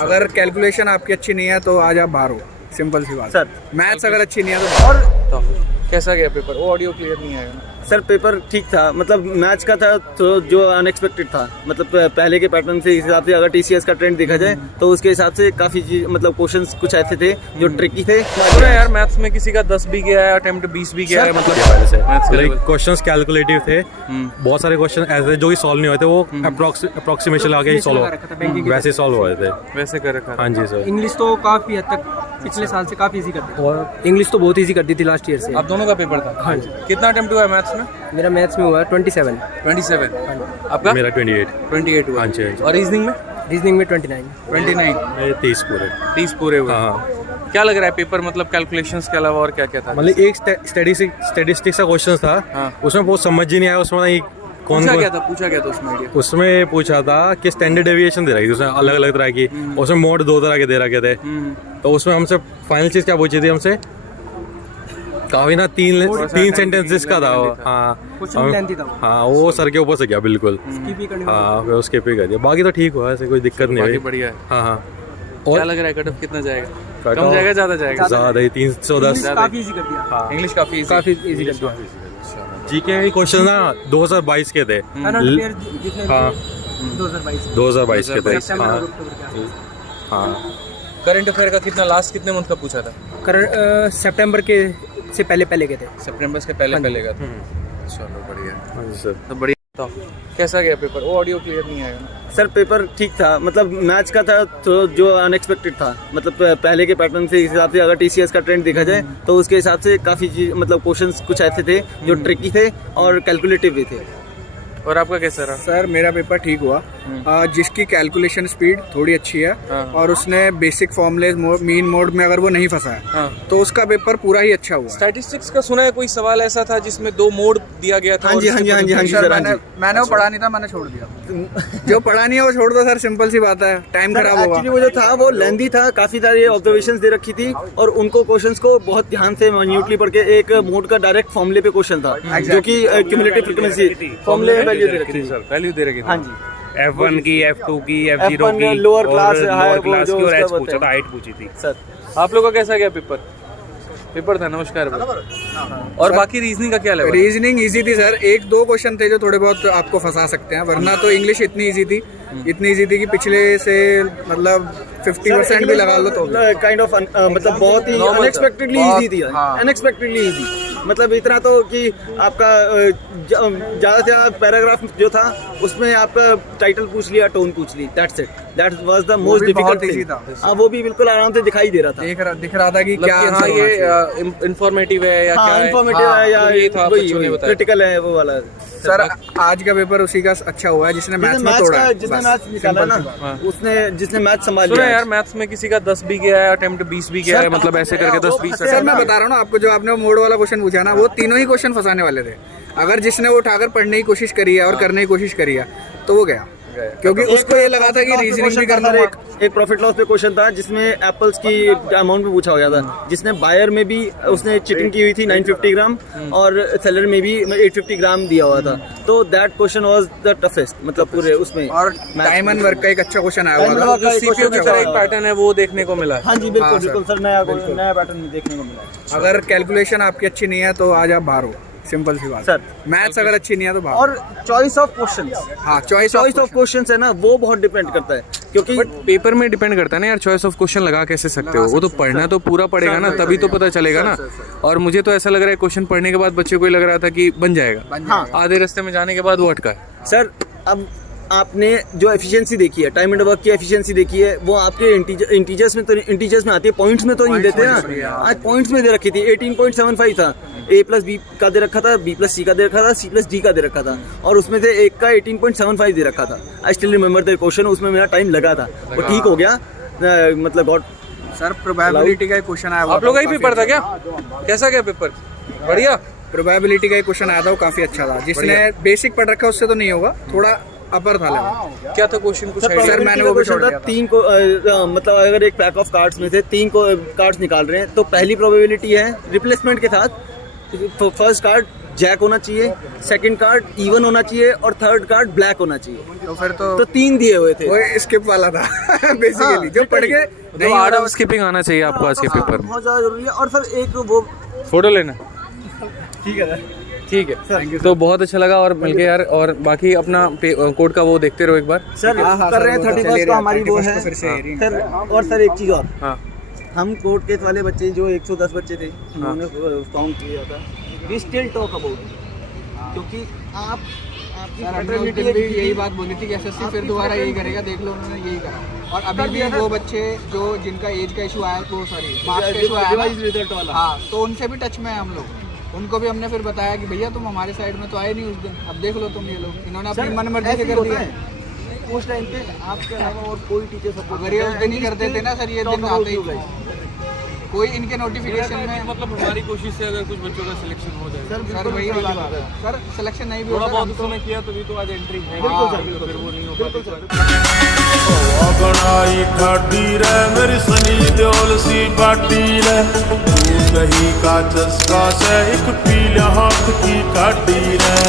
अगर कैलकुलेशन आपकी अच्छी नहीं है तो आज आप बाहर हो, सिंपल सी बात। सर मैथ्स अगर अच्छी नहीं है तो और तो कैसा गया पेपर? वो ऑडियो क्लियर नहीं आएगा ना? सर पेपर ठीक था, मतलब मैथ्स का था तो जो अनएक्सपेक्टेड था, मतलब पहले के पैटर्न से हिसाब से अगर टीसीएस का ट्रेंड देखा जाए तो उसके हिसाब से काफ़ी चीज मतलब क्वेश्चंस कुछ ऐसे थे जो ट्रिकी थे। सुना है यार मैथ्स में किसी का 10 भी गया है, अटेम्प्ट 20 भी गया है, मतलब मैथ्स के लेवल। क्वेश्चंस कैलकुलेटिव थे, बहुत सारे क्वेश्चन ऐसे जो ही सॉल्व नहीं हुए थे, वो अप्रोक्सीमेशन लगा के सॉल्व वैसे सॉल्व हुए थे। वैसे कर रखा हाँ जी सर। इंग्लिश तो काफ़ी हद तक पिछले साल से काफ़ी इजी कर दी, और इंग्लिश तो बहुत इजी कर दी थी लास्ट ईयर से। आप दोनों का पेपर था? हाँ जी। कितना अटेम्प्ट हुआ है मैथ्स में? मेरा मैथ्स में हुआ है 27। 27। आपका? मेरा 28। 28 हुआ। हाँ जी। और रीजनिंग में? रीजनिंग में 29। 29। मेरे 30 पूरे। 30 पूरे हुए। हाँ। क्या लग रहा है पेपर, मतलब कैलकुलेशंस के अलावा और क्या क्या था? मतलब एक स्टैटिस्टिक्स का क्वेश्चन था, हाँ। उसमें बहुत समझ ही नहीं आया। उसमें कौन पूछा क्या था उसमें आइडिया? उसमें पूछा था कि स्टैंडर्ड डेविएशन दे रखी थी उसमें, अलग अलग तरह की। उसमें मोड 2 तरह के दे रखे थे। तो उसमें हमसे फाइनल चीज क्या पूछी थी हमसे, काफी ना तीन सेंटेंसेस का था। हाँ वो सर के ऊपर से गया बिल्कुल। हाँ फिर उसके पे कर दिया, बाकी तो ठीक हुआ, ऐसे कोई दिक्कत नहीं हुई। बढ़िया है। हाँ हाँ। और क्या लग रहा है कट ऑफ कितना जाएगा? कम जाएगा ज्यादा जाएगा? ज्यादा ही 310। काफ़ी इजी कर दिया। इंग्लिश काफी इजी कर दिया। जीके के क्वेश्चन ना 2022 के थे। हाँ 2022 के थे। हाँ। करंट अफेयर का कितना लास्ट कितने मंथ का पूछा था? सितंबर के से पहले के थे। सितंबर के पहले का था। चलो बढ़िया। हाँ जी सर। तो बढ़िया। तो कैसा गया पेपर? वो ऑडियो क्लियर नहीं आएगा ना? सर पेपर ठीक था, मतलब मैथ्स का था तो जो अनएक्सपेक्टेड था, मतलब पहले के पैटर्न से हिसाब से अगर टीसीएस का ट्रेंड देखा जाए तो उसके हिसाब से काफ़ी चीज मतलब क्वेश्चंस कुछ ऐसे थे जो ट्रिकी थे और कैलकुलेटिव भी थे। और आपका कैसा रहा? सर मेरा पेपर ठीक हुआ। जिसकी कैलकुलेशन स्पीड थोड़ी अच्छी है और उसने बेसिक फॉर्मूले मीन मोड में अगर वो नहीं फंसा है तो उसका पेपर पूरा ही अच्छा हुआ। स्टैटिस्टिक्स का सुना है कोई सवाल ऐसा था जिसमें 2 मोड दिया गया था? हाँ जी सर। मैंने वो पढ़ा नहीं था, मैंने छोड़ दिया। जो पढ़ा नहीं है वो छोड़ दो सर, सिंपल सी बात है, टाइम खराब होगा। एक्चुअली वो जो था वो लेंदी था, काफी सारी ऑब्जर्वेशंस दे रखी थी और उनको क्वेश्चंस को बहुत ध्यान से माइन्यूटली पढ़ के एक मोड का डायरेक्ट फॉर्मूले पे क्वेश्चन था जो कि क्यूमुलेटिव फ्रीक्वेंसी फॉर्मूले में वैल्यू दे रखी थी। वैल्यू दे रखी थी। हाँ जी। F1 की, F2 की, F0 की, लोअर क्लास लोअर क्लास की, और H H पूछा था, हाइट पूछी थी। सर आप लोगों का कैसा गया पेपर था? नमस्कार भाई। और बाकी रीजनिंग का क्या लेवल? रीजनिंग इजी थी सर, 1-2 क्वेश्चन थे जो थोड़े बहुत आपको फंसा सकते हैं, वरना तो इंग्लिश इतनी इजी थी कि पिछले से मतलब 50% भी लगा लो तो काइंड ऑफ मतलब बहुत ही अनएक्सपेक्टेडली इजी थी। अनएक्सपेक्टेडली इजी, मतलब इतना तो कि आपका ज़्यादा से ज़्यादा पैराग्राफ जो था उसमें आपका टाइटल पूछ लिया, टोन पूछ ली, that's it. That was the most difficult thing. हाँ वो भी बिल्कुल आराम से दिखाई दे रहा था, दिख रहा था कि क्या हाँ ये इंफॉर्मेटिव है या क्या है? इंफॉर्मेटिव है या ये था बच्चों ने बताया। क्रिटिकल है वो वाला। सर आज का पेपर उसी का अच्छा हुआ है जिसने मैथ्स में तोड़ा है। जिसने मैथ्स निकाला ना उसने, जिसने मैथ्स संभाल सुना लिया। यार मैथ्स में किसी का 10 भी गया है, अटेम्प्ट 20 भी गया है, मतलब ऐसे करके 10-20। सर मैं बता रहा हूँ ना आपको, जो आपने मोड वाला क्वेश्चन पूछा ना, वो तीनों ही क्वेश्चन फंसाने वाले थे। अगर जिसने वो उठाकर पढ़ने की कोशिश करी है और करने की कोशिश करी है तो वो गया, क्योंकि उसको ये लगा था कि रीजनिंग भी करना। एक प्रॉफिट लॉस पे क्वेश्चन था जिसमें एप्पल्स की अमाउंट पे पूछा हो गया था, जिसने बायर में भी उसने चीटिंग की हुई थी 950 ग्राम और सेलर में भी 850 ग्राम दिया हुआ था। तो that question was the toughest, मतलब पूरे उसमें। और टाइम एंड वर्क का एक अच्छा क्वेश्चन आया हुआ था, जो सीपीयू की तरह एक पैटर्न है वो देखने को मिला। हाँ जी बिल्कुल सर, नया पैटर्न देखने को मिला। अगर कैलकुलेशन आपकी अच्छी नहीं है तो आज आप बाहर हो, सिंपल सी बात। सर मैथ्स अगर अच्छी नहीं है तो बाहर। और चॉइस ऑफ क्वेश्चंस, हाँ चॉइस ऑफ क्वेश्चंस है ना, वो बहुत डिपेंड करता है, क्योंकि पेपर में डिपेंड करता है ना यार, चॉइस ऑफ क्वेश्चन लगा कैसे सकते हो? वो तो पढ़ना तो पूरा पड़ेगा ना, तभी तो पता चलेगा ना। और मुझे तो ऐसा लग रहा है क्वेश्चन पढ़ने के बाद बच्चे को लग रहा था कि बन जाएगा, आधे रास्ते में जाने के बाद वो अटका। सर अब आपने जो एफिशिएंसी देखी है, टाइम एंड वर्क की एफिशिएंसी देखी है, वो आपके इंटीजर्स में आती है, पॉइंट्स में तो नहीं देते ना। आज पॉइंट्स में दे रखी थी, 18.75 था, A+B का दे रखा था, B+C का दे रखा था, C+D का दे रखा था, और उसमें से एक का 18.75 दे रखा था। I still remember the question, उसमें मेरा टाइम लगा था, वो ठीक हो गया, मतलब गॉड। सर प्रोबेबिलिटी का क्वेश्चन आया हुआ, आप लोग का ही पेपर था क्या? कैसा गया पेपर? बढ़िया। प्रोबेबिलिटी का क्वेश्चन आया था, वो काफी अच्छा था। जिसने बेसिक पढ़ रखा उससे तो नहीं होगा, थोड़ा अपर था लेवल। क्या था क्वेश्चन? कुछ सर मैंने वो भी छोड़ दिया था। 3 को मतलब अगर एक पैक ऑफ कार्ड्स में से 3 को कार्ड्स निकाल रहे हैं तो पहली प्रोबेबिलिटी है रिप्लेसमेंट के साथ फर्स्ट कार्ड जैक होना चाहिए, सेकंड कार्ड इवन होना चाहिए और थर्ड कार्ड ब्लैक होना चाहिए। तो फिर तो तो 3 दिए हुए थे। वो स्किप वाला था बेसिकली, जो पढ़ के तो आर्ट ऑफ स्किपिंग आना चाहिए आपको आज के पेपर में। बहुत ज़्यादा जरूरी है। और सर एक वो फोटो लेना ठीक है, तो बहुत अच्छा लगा और मिलके यार। और बाकी अपना कोड का वो देखते रहो एक बार। सर कर रहे हैं 31 का हमारी वो है सर। और सर एक चीज़ और, हाँ हम कोर्ट केस वाले बच्चे जो 110 बच्चे थे उन्होंने फाउंड किया था, वी स्टिल टॉक अबाउट, क्योंकि आपकी फैटर्निटी भी यही बात बोली थी कि एसएससी फिर दोबारा यही करेगा, देख लो उन्होंने यही करा। और अभी भी वो बच्चे जो जिनका एज का इशू आया, वो सॉरी मार्क्स का इशू आया रिजल्ट वाला, हाँ, तो उनसे भी टच में है हम लोग। उनको भी हमने फिर बताया कि भैया तुम हमारे साइड में तो आए नहीं उस दिन, अब देख लो तुम ये लोग, इन्होंने अपनी मन मर्जी से कर दिया। उस टाइम पे आपके अलावा और कोई टीचर सपोर्ट अगर ये उस दिन ही करते थे ना सर, ये दिन आते ही कोई इनके नोटिफिकेशन में, मतलब हमारी कोशिश से अगर कुछ बच्चों का सिलेक्शन हो जाए सर वही वाली बात है सर, सिलेक्शन नहीं भी होता बहुत उसने किया तभी तो आज एंट्री है, फिर वो नहीं हो पाती। बनाई ठाडी रे मेरी सनी देओल सी बाटी रे, तू दही का चस्का से एक पीला हाथ की काटी रे।